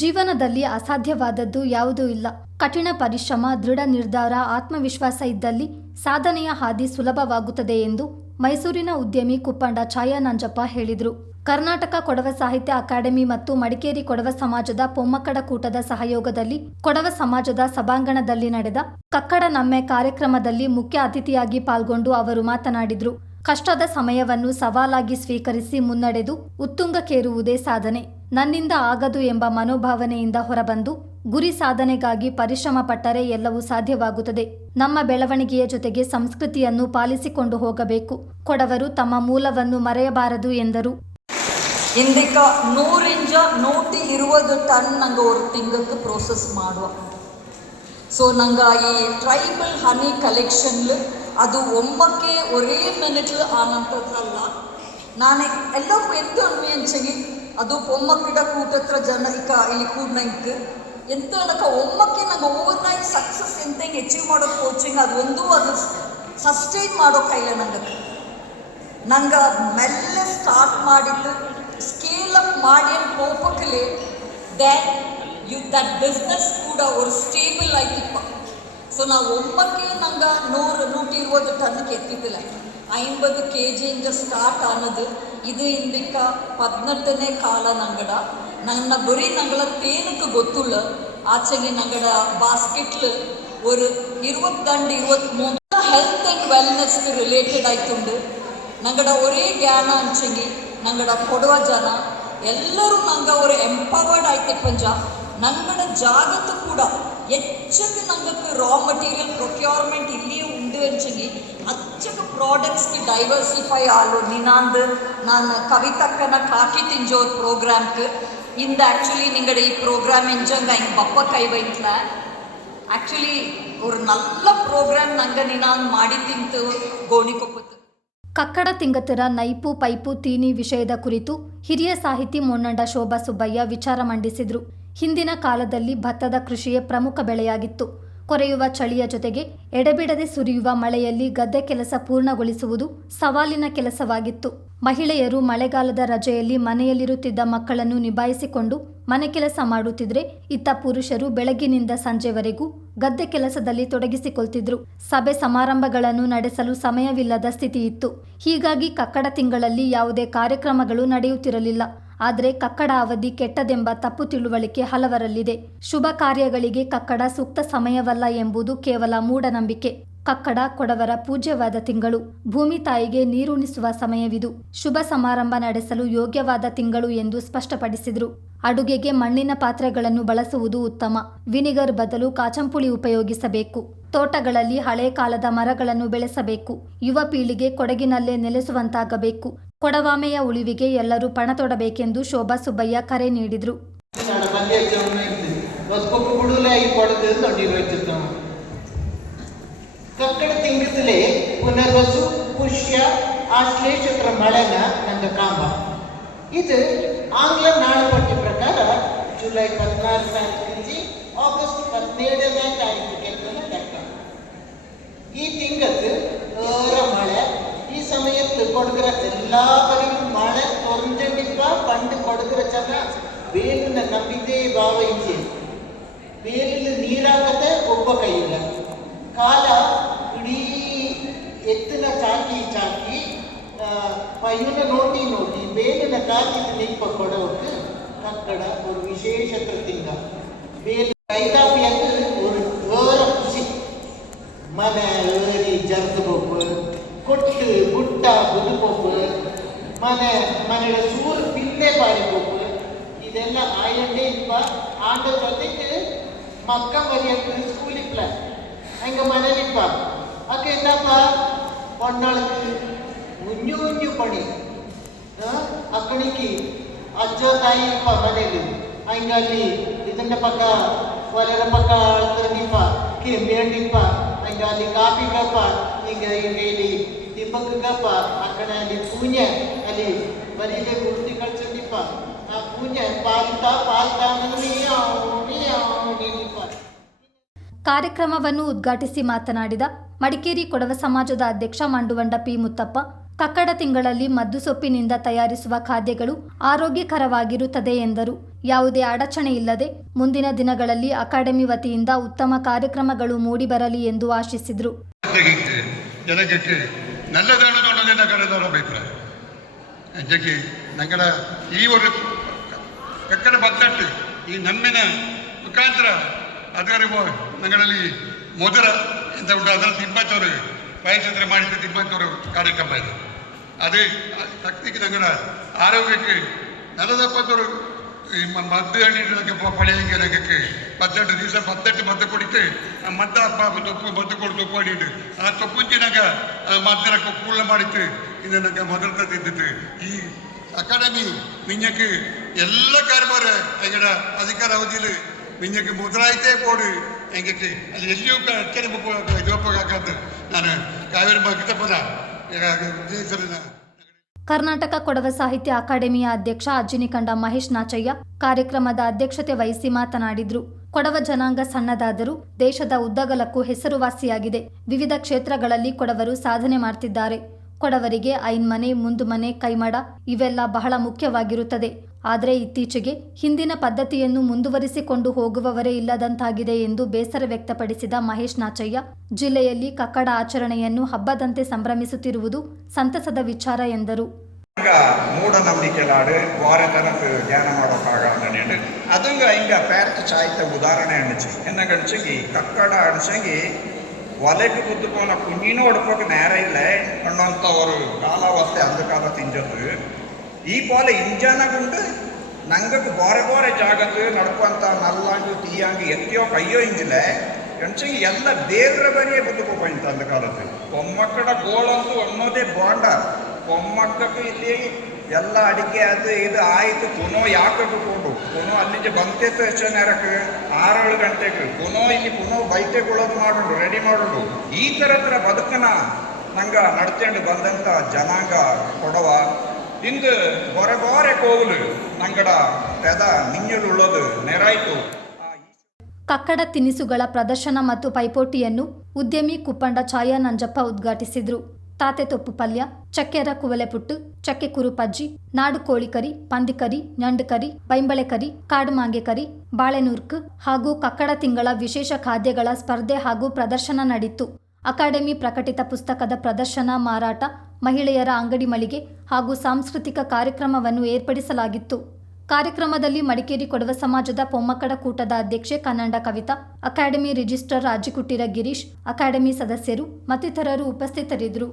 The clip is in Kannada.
ಜೀವನದಲ್ಲಿ ಅಸಾಧ್ಯವಾದದ್ದು ಯಾವುದೂ ಇಲ್ಲ. ಕಠಿಣ ಪರಿಶ್ರಮ, ದೃಢ ನಿರ್ಧಾರ, ಆತ್ಮವಿಶ್ವಾಸ ಇದ್ದಲ್ಲಿ ಸಾಧನೆಯ ಹಾದಿ ಸುಲಭವಾಗುತ್ತದೆ ಎಂದು ಮೈಸೂರಿನ ಉದ್ಯಮಿ ಕುಪ್ಪಂಡ ಛಾಯಾ ನಂಜಪ್ಪ ಹೇಳಿದರು. ಕರ್ನಾಟಕ ಕೊಡವ ಸಾಹಿತ್ಯ ಅಕಾಡೆಮಿ ಮತ್ತು ಮಡಿಕೇರಿ ಕೊಡವ ಸಮಾಜದ ಪೊಮ್ಮಕ್ಕಡ ಕೂಟದ ಸಹಯೋಗದಲ್ಲಿ ಕೊಡವ ಸಮಾಜದ ಸಭಾಂಗಣದಲ್ಲಿ ನಡೆದ ಕಕ್ಕಡ ನಮ್ಮೆ ಕಾರ್ಯಕ್ರಮದಲ್ಲಿ ಮುಖ್ಯ ಅತಿಥಿಯಾಗಿ ಪಾಲ್ಗೊಂಡು ಅವರು ಮಾತನಾಡಿದರು. ಕಷ್ಟದ ಸಮಯವನ್ನು ಸವಾಲಾಗಿ ಸ್ವೀಕರಿಸಿ ಮುನ್ನಡೆದು ಉತ್ತುಂಗಕ್ಕೇರುವುದೇ ಸಾಧನೆ. ನನ್ನಿಂದ ಆಗದು ಎಂಬ ಮನೋಭಾವನೆಯಿಂದ ಹೊರಬಂದು ಗುರಿ ಸಾಧನೆಗಾಗಿ ಪರಿಶ್ರಮ ಪಟ್ಟರೆ ಎಲ್ಲವೂ ಸಾಧ್ಯವಾಗುತ್ತದೆ. ನಮ್ಮ ಬೆಳವಣಿಗೆಯ ಜೊತೆಗೆ ಸಂಸ್ಕೃತಿಯನ್ನು ಪಾಲಿಸಿಕೊಂಡು ಹೋಗಬೇಕು. ಕೊಡವರು ತಮ್ಮ ಮೂಲವನ್ನು ಮರೆಯಬಾರದು ಎಂದರು. ಹಿಂದಿಕ್ಕ ನೂರಿಂಜ ನೋಟಿ ಇರುವುದು ಟನ್ ನಂಗೆ ತಿಂಗಕ್ಕೆ ಪ್ರೋಸೆಸ್ ಮಾಡುವ. ಸೊ ನಂಗೆ ಈ ಟ್ರೈಬಲ್ ಹನಿ ಕಲೆಕ್ಷನ್ ಅದು ಒಮ್ಮಕ್ಕೆ ಒರೇ ಮಿನಿಟ್ ಆನಂತದಲ್ಲ ನಾನು ಎಲ್ಲವೂ ಎಂದು ಅನ್ವಿಯಂಚಗಿ ಅದು ಪೊಮ್ಮಕ್ಕಿಡ ಕೂಟತ್ರ ಜನ, ಇಕ ಇಲ್ಲಿ ಕೂಡ್ನಂಕ್ ಎಂತ ಅನಕ ಒಮ್ಮಕ್ಕೆ ನಂಗೆ ಓವರ್ ನೈಟ್ ಸಕ್ಸಸ್ ಎಂತ ಅಚೀವ್ ಮಾಡೋ ಕೋಚಿಂಗ್ ಅದು ಒಂದು ಅದು ಸಸ್ಟೈನ್ ಮಾಡೋ ಕೈಲ ನನಗೆ ನಂಗೆ ಮೆಲ್ಲ ಸ್ಟಾರ್ಟ್ ಮಾಡಿದ್ದು ಸ್ಕೇಲ್ ಅಪ್ ಮಾಡಿ ಹೋಗ್ಬೇಕಲೆ ದ್ಯಾಟ್ ಯು ದಟ್ ಬಿಸ್ನೆಸ್ ಕೂಡ ஒரு ಸ್ಟೇಬಲ್ ಆಗಿಪ್ಪ ಸೊ ನಾವು ಒಮ್ಮಕ್ಕೆ ನಂಗೆ ನೂರು ನೂಟಿ ಇರುವುದು ಟನ್ಗೆ ಎತ್ತಿದ್ದಿಲ್ಲ. ಐಂಬತ್ತು ಕೆ ಜಿಯಿಂದ ಸ್ಟಾರ್ಟ್ ಆನದು. ಇದು ಇಂದಿಕ ಪದ್ನೆಟ್ಟನೇ ಕಾಲ ನಂಗಡ ನನ್ನ ಬರೀ ನಂಗಳ ತೇನಕ್ಕೆ ಗೊತ್ತುಳ್ಳ ಆಚೆಗೆ ನಂಗಡ ಬಾಸ್ಕೆಟ್ಲು ஒரு இருபத்தண்டு இருபத்தி மூணு ஹெல்த் அண்ட் வெல்னஸ்க்கு ರಿಲೇಟೆಡ್ ಆಯ್ತುಂಡು ನಂಗಡ ಒರೇ ಜ್ಞಾನ ಅಂಚಂಗಿ ನಂಗಡ ಕೊಡುವ ಜನ ಎಲ್ಲರೂ ನಂಗ ಅವರು ಎಂಪವರ್ಡ್ ಆಯ್ತು ಪಂಜ ನಂಗಡ ಜಾಗತ್ತು ಕೂಡ ಹೆಚ್ಚಕ್ಕೆ ನಂಗಕ್ಕೆ ರಾ ಮಟೀರಿಯಲ್ ಪ್ರೊಕ್ಯೂರ್ಮೆಂಟ್ ಇಲ್ಲಿಯೇ ಉಂಡು ಅಂಚಂಗಿ ಅಚ್ಚಕ್ಕೆ ಪ್ರಾಡಕ್ಟ್ಸ್ಗೆ ಡೈವರ್ಸಿಫೈ ಆಲು ನಿನಾಂದು ನಾನು ಕವಿತಕ್ಕನ ಕಾಕಿ ತಿಂಜೋದ್ ಪ್ರೋಗ್ರಾಮ್ಗೆ ಇಂದ ಆ್ಯಕ್ಚುಲಿ ನಿಂಗಡ ಈ ಪ್ರೋಗ್ರಾಮ್ ಎಂಜಂಗ ಹಿಂಗೆ ಬಪ್ಪ ಕೈ ಬೈತ್ಲ ಆ್ಯಕ್ಚುಲಿ ஒரு நல்ல ಪ್ರೋಗ್ರಾಮ್ ನಂಗೆ ನಿನಾನ್ ಮಾಡಿ ತಿಂತು ಗೋಣಿಕೊಪ್ಪತ್ತು ಕಕ್ಕಡ ತಿಂಗತರ ನೈಪು ಪೈಪು ತೀನಿ ವಿಷಯದ ಕುರಿತು ಹಿರಿಯ ಸಾಹಿತಿ ಮೊನ್ನಂಡ ಶೋಭಾ ಸುಬ್ಬಯ್ಯ ವಿಚಾರ ಮಂಡಿಸಿದರು ಹಿಂದಿನ ಕಾಲದಲ್ಲಿ ಭತ್ತದ ಕೃಷಿಯೇ ಪ್ರಮುಖ ಬೆಳೆಯಾಗಿತ್ತು ಕೊರೆಯುವ ಚಳಿಯ ಜೊತೆಗೆ ಎಡೆಬಿಡದೆ ಸುರಿಯುವ ಮಳೆಯಲ್ಲಿ ಗದ್ದೆ ಕೆಲಸ ಪೂರ್ಣಗೊಳಿಸುವುದು ಸವಾಲಿನ ಕೆಲಸವಾಗಿತ್ತು. ಮಹಿಳೆಯರು ಮಳೆಗಾಲದ ರಜೆಯಲ್ಲಿ ಮನೆಯಲ್ಲಿರುತ್ತಿದ್ದ ಮಕ್ಕಳನ್ನು ನಿಭಾಯಿಸಿಕೊಂಡು ಮನೆ ಕೆಲಸ ಮಾಡುತ್ತಿದ್ರೆ ಇತ್ತ ಪುರುಷರು ಬೆಳಗಿನಿಂದ ಸಂಜೆವರೆಗೂ ಗದ್ದೆ ಕೆಲಸದಲ್ಲಿ ತೊಡಗಿಸಿಕೊಳ್ತಿದ್ರು. ಸಭೆ ಸಮಾರಂಭಗಳನ್ನು ನಡೆಸಲು ಸಮಯವಿಲ್ಲದ ಸ್ಥಿತಿ ಇತ್ತು ಹೀಗಾಗಿ ಕಕ್ಕಡ ತಿಂಗಳಲ್ಲಿ ಯಾವುದೇ ಕಾರ್ಯಕ್ರಮಗಳು ನಡೆಯುತ್ತಿರಲಿಲ್ಲ. ಆದರೆ ಕಕ್ಕಡ ಅವಧಿ ಕೆಟ್ಟದೆಂಬ ತಪ್ಪು ತಿಳುವಳಿಕೆ ಹಲವರಲ್ಲಿದೆ. ಶುಭ ಕಾರ್ಯಗಳಿಗೆ ಕಕ್ಕಡ ಸೂಕ್ತ ಸಮಯವಲ್ಲ ಎಂಬುದು ಕೇವಲ ಮೂಢನಂಬಿಕೆ. ಕಕ್ಕಡ ಕೊಡವರ ಪೂಜ್ಯವಾದ ತಿಂಗಳು. ಭೂಮಿ ತಾಯಿಗೆ ನೀರುಣಿಸುವ ಸಮಯವಿದು. ಶುಭ ಸಮಾರಂಭ ನಡೆಸಲು ಯೋಗ್ಯವಾದ ತಿಂಗಳು ಎಂದು ಸ್ಪಷ್ಟಪಡಿಸಿದರು. ಅಡುಗೆಗೆ ಮಣ್ಣಿನ ಪಾತ್ರೆಗಳನ್ನು ಬಳಸುವುದು ಉತ್ತಮ. ವಿನಿಗರ್ ಬದಲು ಕಾಚಂಪುಳಿ ಉಪಯೋಗಿಸಬೇಕು. ತೋಟಗಳಲ್ಲಿ ಹಳೆ ಕಾಲದ ಮರಗಳನ್ನು ಬೆಳೆಸಬೇಕು. ಯುವ ಪೀಳಿಗೆ ಕೊಡಗಿನಲ್ಲೇ ನೆಲೆಸುವಂತಾಗಬೇಕು. ಕೊಡವಾಮೆಯ ಉಳಿವಿಗೆ ಎಲ್ಲರೂ ಪಣ ತೊಡಬೇಕೆಂದು ಶೋಭಾ ಸುಬ್ಬಯ್ಯ ಕರೆ ನೀಡಿದರು. ಪುನರ್ವಸು, ಪುಷ್ಯ ಕಾಂಬ. ಇದು ಆಂಗ್ಲ ಪ್ರಕಾರ ಜುಲೈ ಈ ತಿಂಗಸ್ ಮಳೆ സമയത്ത് കൊടുക്കുന്ന എല്ലാവരും മഴ കൊറഞ്ഞിപ്പാ പണ്ട് കൊടുക്കുന്ന വേലിനെ നമ്പിത്തേ ഭാവയും ചെയ്യും വേലിൽ നീരാകത്തെ ഒപ്പ കയ്യില്ല കാല ഇടീ ಎತ್ತಿನ ಚಾಕಿ ಚಾಕಿ ಇವನ್ನ ನೋಡಿ ನೋಡಿ ಬೇಲಿನ ಕಾಲಿನ ನಿಪ್ಪ ಕೊಡೋಕೆ ಕಕ್ಕಡ ಒಂದು ವಿಶೇಷ ತಿಂಗ ಬೇಲಿ ಮನೆಯ ಚೂರು ಪಿನ್ನೆ ಪಾಡಿ ಪೊಪ್ಪು ಇದೆಲ್ಲ ಆಯಂಡೆ ಇಪ್ಪ ಆಂಡ ಜೊತೆಗೆ ಮಕ್ಕ ಮರಿಯಕ್ಕೆ ಸ್ಕೂಲ್ ಇಪ್ಲ ಹಂಗ ಮನೇಲಿಪ್ಪ ಅಕ್ಕ ಎಂದಪ್ಪ ಹೊನ್ನಾಳಕ್ಕೆ ಉಂಜು ಉಂಜು ಪಣಿ ಅಕ್ಕಣಿಕಿ ಅಜ್ಜ ತಾಯಿ ಇಪ್ಪ ಮನೇಲಿ ಹಂಗ ಅಲ್ಲಿ ಇದನ್ನ ಪಕ್ಕ ಒಲೆರ ಪಕ್ಕ ಅಳ್ತದಿಪ್ಪ ಕೆಂಬೇಂಡಿಪ್ಪ ಹಂಗ ಅಲ್ಲಿ ಕಾಫಿ ಕಪ್ಪ ಹಿಂಗ ಹಿಂಗ ಇಲ್ಲಿ ತಿಪ್ಪಕ್ಕ ಕಪ್ಪ ಆ ಕಡೆ ಅಲ್ಲಿ ಪೂಜೆ ಅಲ್ಲಿ ಗುರುತಿ ಆ ಪೂಜೆ ಪಾಲ್ತಾ ಪಾಲ್ತಾ ಕಾರ್ಯಕ್ರಮವನ್ನು ಉದ್ಘಾಟಿಸಿ ಮಾತನಾಡಿದ ಮಡಿಕೇರಿ ಕೊಡವ ಸಮಾಜದ ಅಧ್ಯಕ್ಷ ಮಂಡುವಂಡ ಪಿ ಮುತ್ತಪ್ಪ ಕಕ್ಕಡ ತಿಂಗಳಲ್ಲಿ ಮದ್ದು ಸೊಪ್ಪಿನಿಂದ ತಯಾರಿಸುವ ಖಾದ್ಯಗಳು ಆರೋಗ್ಯಕರವಾಗಿರುತ್ತದೆ ಎಂದರು. ಯಾವುದೇ ಅಡಚಣೆ ಇಲ್ಲದೆ ಮುಂದಿನ ದಿನಗಳಲ್ಲಿ ಅಕಾಡೆಮಿ ವತಿಯಿಂದ ಉತ್ತಮ ಕಾರ್ಯಕ್ರಮಗಳು ಮೂಡಿಬರಲಿ ಎಂದು ಆಶಿಸಿದರು. അഞ്ചയ്ക്ക് ഞങ്ങളുടെ ഈ ഒരു എക്കടെ പത്തിട്ട് ഈ നമ്മിന മുഖാന്തര അതറിയുമ്പോൾ ഞങ്ങളിൽ ಮೊದಲ ಎಂತ ಉಂಟು, ಅದರಲ್ಲಿ ತಿಂಬತ್ತೋರು ವಯಸ್ಸತ್ರ ಮಾಡಿದ ತಿಂಬತ್ತೋರು ಕಾರ್ಯಕ್ರಮ ಇದೆ. ಅದು ಶಕ್ತಿಗೆ ನಂಗಡ ಆರೋಗ್ಯಕ್ಕೆ ನಲದಪ್ಪತ್ತೋರು ಮದ್ದು ಹಣ್ಣಿಡಕ್ಕೆ ಪಳೆಯಂಗೆ ನಗಕ್ಕೆ ಪತ್ತೆಂಟು ದಿವಸ ಪತ್ತೆಂಟು ಮದ್ದು ಕೊಡಿತು ಮದ್ದ ಅಪ್ಪ ತೊಪ್ಪು ಮದ್ದು ಕೊಡು, ತೊಪ್ಪು ಹಣ್ಣಿಡು ಆ ತೊಪ್ಪುಂಚಿನಾಗ ಮದ್ದರಕ್ಕೆ ಕೂಳ ಮಾಡಿತ್ತು. ಇದು ನಂಗೆ ಮೊದಲ ತಿದ್ದಿತ್ತು ಈ ಅಕಾಡೆಮಿ മിഞ്ഞക്ക് എല്ലാ കാര്യമാര് എങ്ങടെ അധികാര അവധിയിൽ മിഞ്ഞക്ക് മുദ്രായിത്തേ പോട് എങ്കക്ക് ಅಲ್ಲಿ ಎಲ್ಲಿಯೂ ಅಕ್ಕರೆ ಜೋಪಾಗಾಕಂತ ನಾನು ಕಾವೇರಿ ಮಗಿತಪ್ಪದ ವಿಜಯೇಶ್ವರನ ಕರ್ನಾಟಕ ಕೊಡವ ಸಾಹಿತ್ಯ ಅಕಾಡೆಮಿಯ ಅಧ್ಯಕ್ಷ ಅಜ್ಜಿನಿಕಂಡ ಮಹೇಶ್ ನಾಚಯ್ಯ ಕಾರ್ಯಕ್ರಮದ ಅಧ್ಯಕ್ಷತೆ ವಹಿಸಿ ಮಾತನಾಡಿದ್ರು ಕೊಡವ ಜನಾಂಗ ಸಣ್ಣದಾದರೂ ದೇಶದ ಉದ್ದಗಲಕ್ಕೂ ಹೆಸರುವಾಸಿಯಾಗಿದೆ ವಿವಿಧ ಕ್ಷೇತ್ರಗಳಲ್ಲಿ ಕೊಡವರು ಸಾಧನೆ ಮಾಡ್ತಿದ್ದಾರೆ ಕೊಡವರಿಗೆ ಮುಂದು ಮುಂದುಮನೆ ಕೈಮಡ ಇವೆಲ್ಲ ಬಹಳ ಮುಖ್ಯವಾಗಿರುತ್ತದೆ. ಆದರೆ ಇತ್ತೀಚೆಗೆ ಹಿಂದಿನ ಪದ್ಧತಿಯನ್ನು ಮುಂದುವರಿಸಿಕೊಂಡು ಹೋಗುವವರೇ ಇಲ್ಲದಂತಾಗಿದೆ ಎಂದು ಬೇಸರ ವ್ಯಕ್ತಪಡಿಸಿದ ಮಹೇಶ್ ನಾಚಯ್ಯ, ಜಿಲ್ಲೆಯಲ್ಲಿ ಕಕ್ಕಡ ಆಚರಣೆಯನ್ನು ಹಬ್ಬದಂತೆ ಸಂಭ್ರಮಿಸುತ್ತಿರುವುದು ಸಂತಸದ ವಿಚಾರ ಎಂದರು. ಈಗ ಒಲೆಗೆ ಬಿದ್ದುಕೋ ನಾ ಕುಂಜಿನೂ ಹೊಡ್ಕೋಕೆ ನೇರ ಇಲ್ಲ ಅನ್ನೋಂಥ ಅವರು ಕಾಲಾವಸ್ಥೆ ಅಂಧಕಾರ ತಿಂಜದು ಈ ಪೋಲೆ ಇಂಜಾನಾಗುಂಡು ನಂಗಕ್ಕೆ ಬೋರೆ ಬೋರೆ ಜಾಗದ್ದು ನಡ್ಕೊಂತ ನಲ್ಲಾಂಗು ತೀಯಾಂಗು ಎತ್ತಿಯೋ ಕೈಯೋ ಹಿಂಗಿಲ್ಲ ಎಣ್ಸಿಗೆ ಎಲ್ಲ ಬೇರೆ ಬರಿಯೇ ಬದುಕೋಪಂತ ಅಂಧಕಾರದ್ದು பொம்மக்கட கோலம் வந்து ஒன்னதே போண்டா பொம்மக்கக்கு இல்லையே ಎಲ್ಲ ಅಡಿಕೆ ಅದು ಇದು ಆಯ್ತು. ಪುನೋ ಯಾಕೆ ಕೊಂಡು ಪುನೋ ಅಲ್ಲಿಂದ ಬಂತಿತ್ತು ಎಷ್ಟು ನೇರಕ್ಕೆ ಆರೇಳು ಗಂಟೆಗೆ ಪುನೋ ಇಲ್ಲಿ ಪುನೋ ಕೊಳೋದು ಮಾಡೋದು ರೆಡಿ ಮಾಡೋದು ಈ ಥರದ ಬದುಕನ ನಂಗ ನಡ್ಕೊಂಡು ಬಂದಂಥ ಜನಾಂಗ ಕೊಡವ. ಇಂದು ಬೊರೆ ಕೋಗಲು ನಂಗಡ ಪೆದ ಮಿಂಜುಳುಳ್ಳೋದು ನೆರಾಯ್ತು ಕಕ್ಕಡ ತಿನಿಸುಗಳ ಪ್ರದರ್ಶನ ಮತ್ತು ಪೈಪೋಟಿಯನ್ನು ಉದ್ಯಮಿ ಕುಪ್ಪಂಡ ಛಾಯಾ ನಂಜಪ್ಪ ಉದ್ಘಾಟಿಸಿದ್ರು. ತಾತೆ ತೊಪ್ಪು ಪಲ್ಯ, ಚಕ್ಕೆರ ಕುವಲೆ ಪುಟ್ಟು, ಚಕ್ಕೆ ಕುರುಪಜ್ಜಿ ನಾಡು ಕೋಳಿ ಕರಿ, ಪಂದಿ ಕರಿ ನಂಡು ಕರಿ, ಬೈಂಬಳೆ ಕರಿ, ಕಾಡು ಮಾಂಗೆ ಕರಿ ಬಾಳೆನೂರ್ಕು ಹಾಗೂ ಕಕ್ಕಡ ತಿಂಗಳ ವಿಶೇಷ ಖಾದ್ಯಗಳ ಸ್ಪರ್ಧೆ ಹಾಗೂ ಪ್ರದರ್ಶನ ನಡೆಯಿತು ಅಕಾಡೆಮಿ ಪ್ರಕಟಿತ ಪುಸ್ತಕದ ಪ್ರದರ್ಶನ, ಮಾರಾಟ, ಮಹಿಳೆಯರ ಅಂಗಡಿ ಮಳಿಗೆ ಹಾಗೂ ಸಾಂಸ್ಕೃತಿಕ ಕಾರ್ಯಕ್ರಮವನ್ನು ಏರ್ಪಡಿಸಲಾಗಿತ್ತು. ಕಾರ್ಯಕ್ರಮದಲ್ಲಿ ಮಡಿಕೇರಿ ಕೊಡವ ಸಮಾಜದ ಪೊಮ್ಮಕ್ಕಡ ಕೂಟದ ಅಧ್ಯಕ್ಷೆ Kannada Kavitha, academy registrar Rajikuttira Girish, academy ಸದಸ್ಯರು ಮತ್ತಿತರರು ಉಪಸ್ಥಿತರಿದ್ದರು.